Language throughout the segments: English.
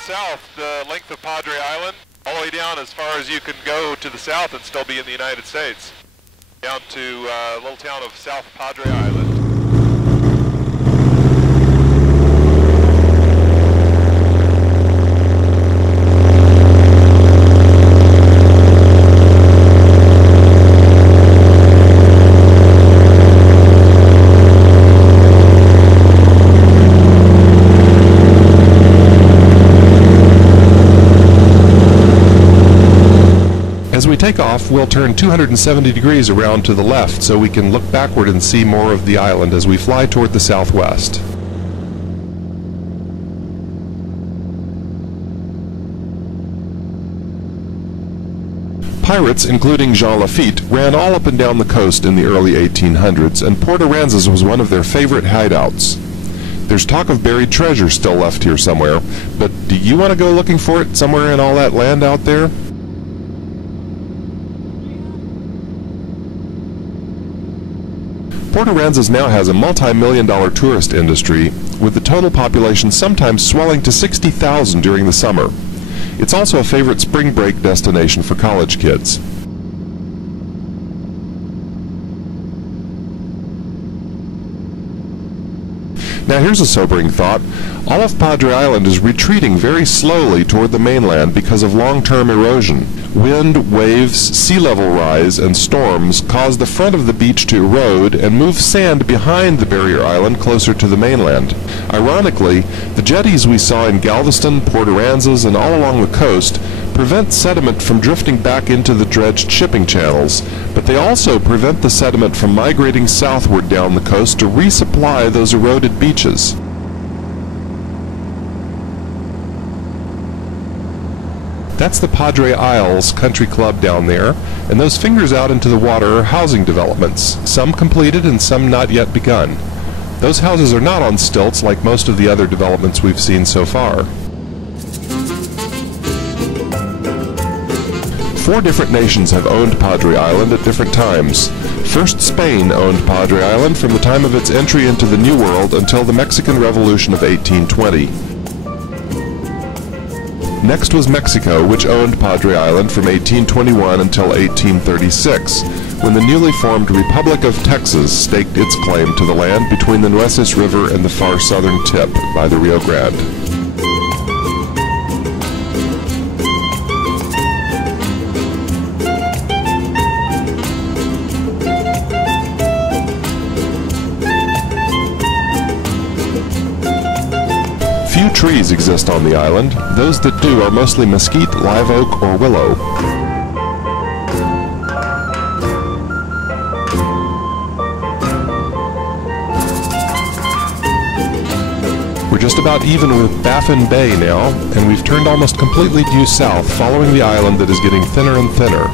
South, the length of Padre Island, all the way down as far as you can go to the south and still be in the United States, down to a little town of South Padre Island. As we take off, we'll turn 270 degrees around to the left so we can look backward and see more of the island as we fly toward the southwest. Pirates, including Jean Lafitte, ran all up and down the coast in the early 1800s, and Port Aransas was one of their favorite hideouts. There's talk of buried treasure still left here somewhere, but do you want to go looking for it somewhere in all that land out there? Port Aransas now has a multi-million-dollar tourist industry, with the total population sometimes swelling to 60,000 during the summer. It's also a favorite spring break destination for college kids. Now here's a sobering thought. All of Padre Island is retreating very slowly toward the mainland because of long-term erosion. Wind, waves, sea level rise, and storms cause the front of the beach to erode and move sand behind the barrier island closer to the mainland. Ironically, the jetties we saw in Galveston, Port Aransas, and all along the coast prevent sediment from drifting back into the dredged shipping channels, but they also prevent the sediment from migrating southward down the coast to resupply those eroded beaches. That's the Padre Isles Country Club down there, and those fingers out into the water are housing developments, some completed and some not yet begun. Those houses are not on stilts like most of the other developments we've seen so far. 4 different nations have owned Padre Island at different times. First, Spain owned Padre Island from the time of its entry into the New World until the Mexican Revolution of 1820. Next was Mexico, which owned Padre Island from 1821 until 1836, when the newly formed Republic of Texas staked its claim to the land between the Nueces River and the far southern tip by the Rio Grande. Few trees exist on the island. Those that do are mostly mesquite, live oak, or willow. We're just about even with Baffin Bay now, and we've turned almost completely due south, following the island that is getting thinner and thinner.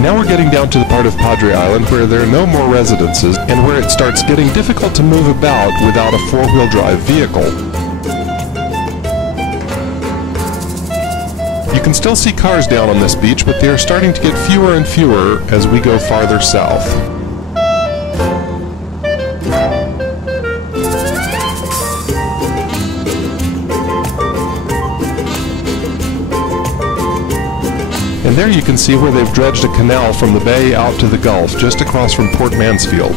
Now we're getting down to the part of Padre Island where there are no more residences and where it starts getting difficult to move about without a four-wheel drive vehicle. You can still see cars down on this beach, but they are starting to get fewer and fewer as we go farther south. And there you can see where they've dredged a canal from the bay out to the Gulf, just across from Port Mansfield.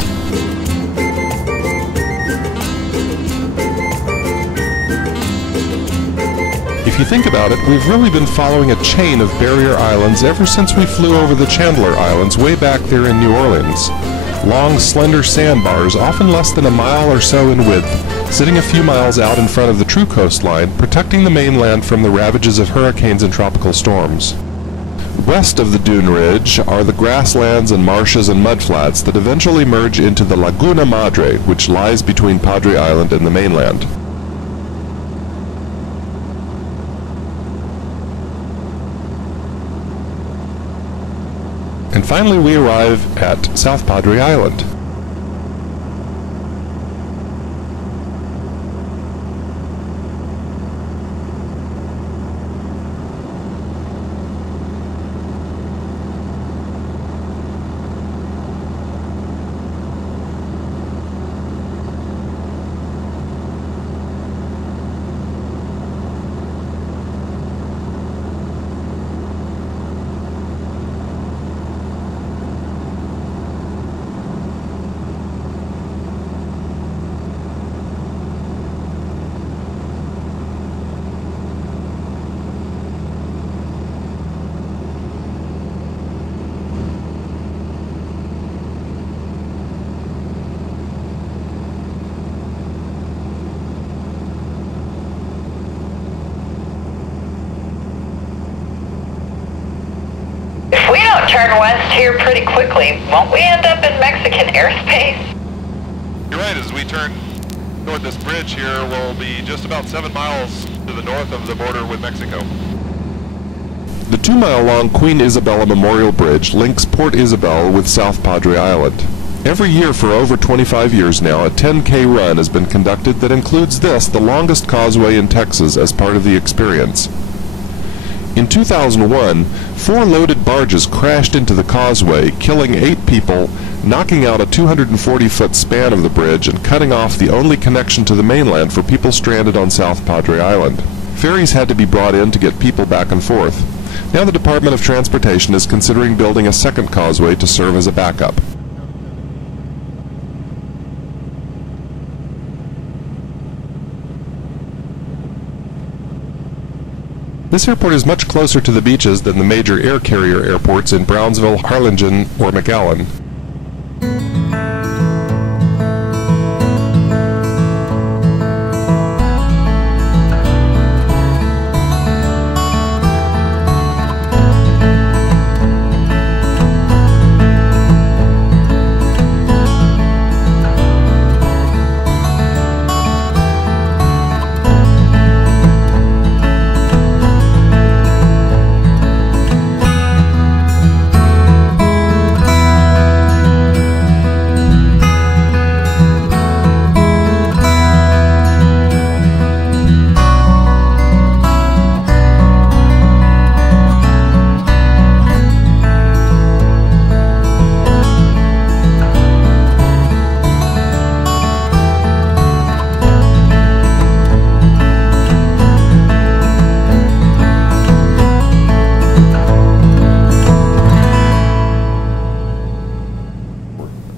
If you think about it, we've really been following a chain of barrier islands ever since we flew over the Chandler Islands way back there in New Orleans. Long, slender sandbars, often less than a mile or so in width, sitting a few miles out in front of the true coastline, protecting the mainland from the ravages of hurricanes and tropical storms. West of the dune ridge are the grasslands and marshes and mudflats that eventually merge into the Laguna Madre, which lies between Padre Island and the mainland. And finally we arrive at South Padre Island. turn west here pretty quickly. Won't we end up in Mexican airspace? You're right, as we turn toward this bridge here, we'll be just about 7 miles to the north of the border with Mexico. The 2-mile-long Queen Isabella Memorial Bridge links Port Isabel with South Padre Island. Every year for over 25 years now, a 10K run has been conducted that includes this, the longest causeway in Texas, as part of the experience. In 2001, 4 loaded barges crashed into the causeway, killing 8 people, knocking out a 240-foot span of the bridge and cutting off the only connection to the mainland for people stranded on South Padre Island. Ferries had to be brought in to get people back and forth. Now the Department of Transportation is considering building a second causeway to serve as a backup. This airport is much closer to the beaches than the major air carrier airports in Brownsville, Harlingen, or McAllen.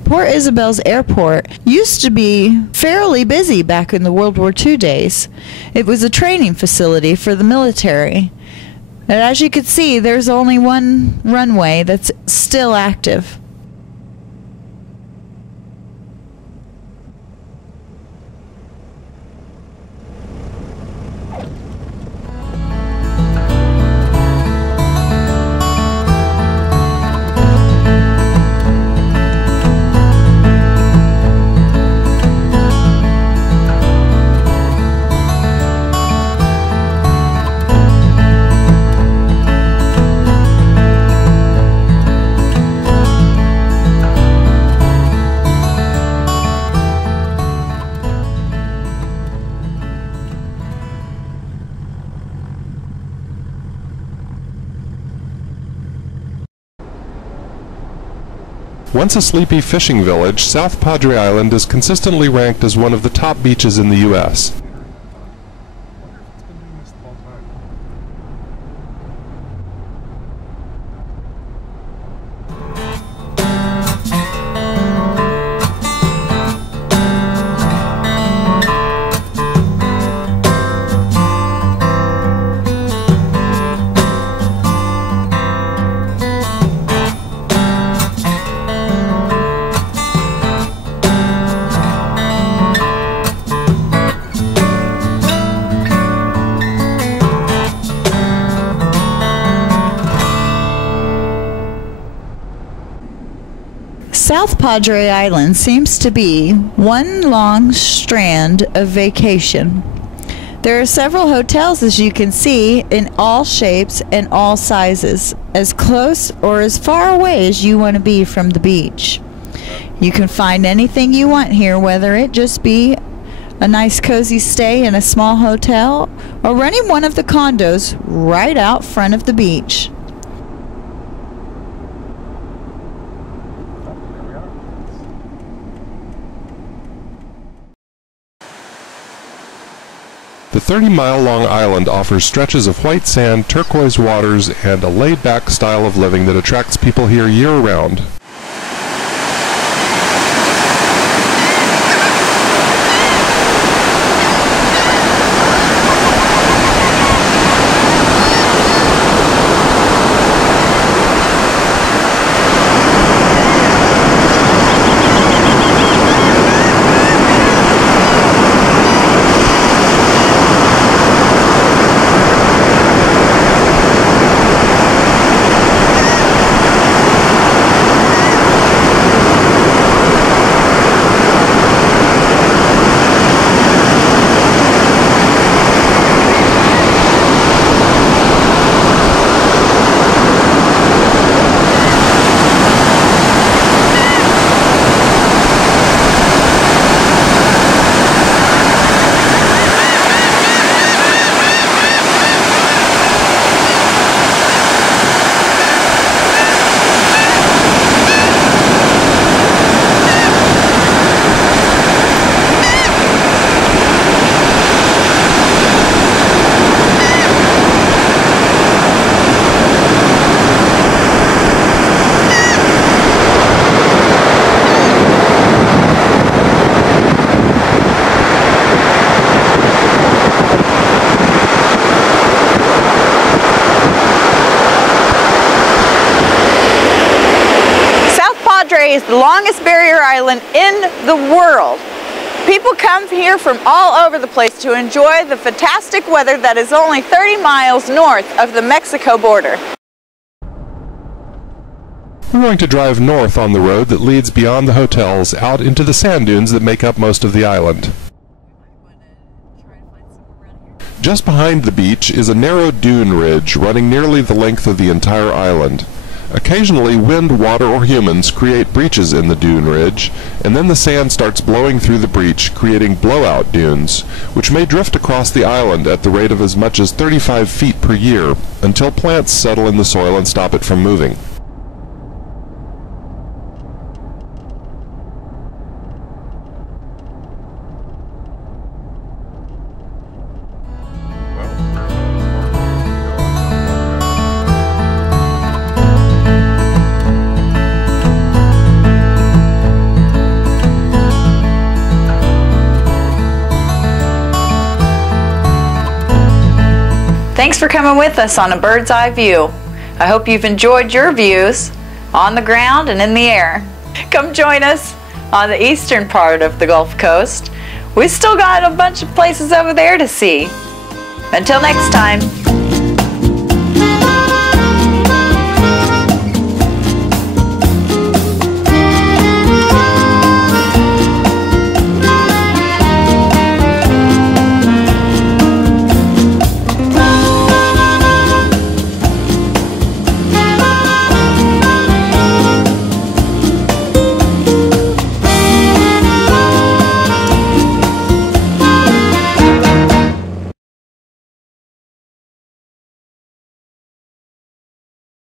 Port Isabel's airport used to be fairly busy back in the World War II days. It was a training facility for the military. And as you can see, there's only one runway that's still active. Once a sleepy fishing village, South Padre Island is consistently ranked as one of the top beaches in the U.S. South Padre Island seems to be one long strand of vacation. There are several hotels, as you can see, in all shapes and all sizes, as close or as far away as you want to be from the beach. You can find anything you want here, whether it just be a nice cozy stay in a small hotel or renting one of the condos right out front of the beach. The 30-mile-long island offers stretches of white sand, turquoise waters, and a laid-back style of living that attracts people here year-round. Padre is the longest barrier island in the world. People come here from all over the place to enjoy the fantastic weather that is only 30 miles north of the Mexico border. We're going to drive north on the road that leads beyond the hotels out into the sand dunes that make up most of the island. Just behind the beach is a narrow dune ridge running nearly the length of the entire island. Occasionally, wind, water, or humans create breaches in the dune ridge, and then the sand starts blowing through the breach, creating blowout dunes, which may drift across the island at the rate of as much as 35 feet per year, until plants settle in the soil and stop it from moving. Thanks for coming with us on a bird's eye view. I hope you've enjoyed your views on the ground and in the air. Come join us on the eastern part of the Gulf Coast. We've still got a bunch of places over there to see. Until next time.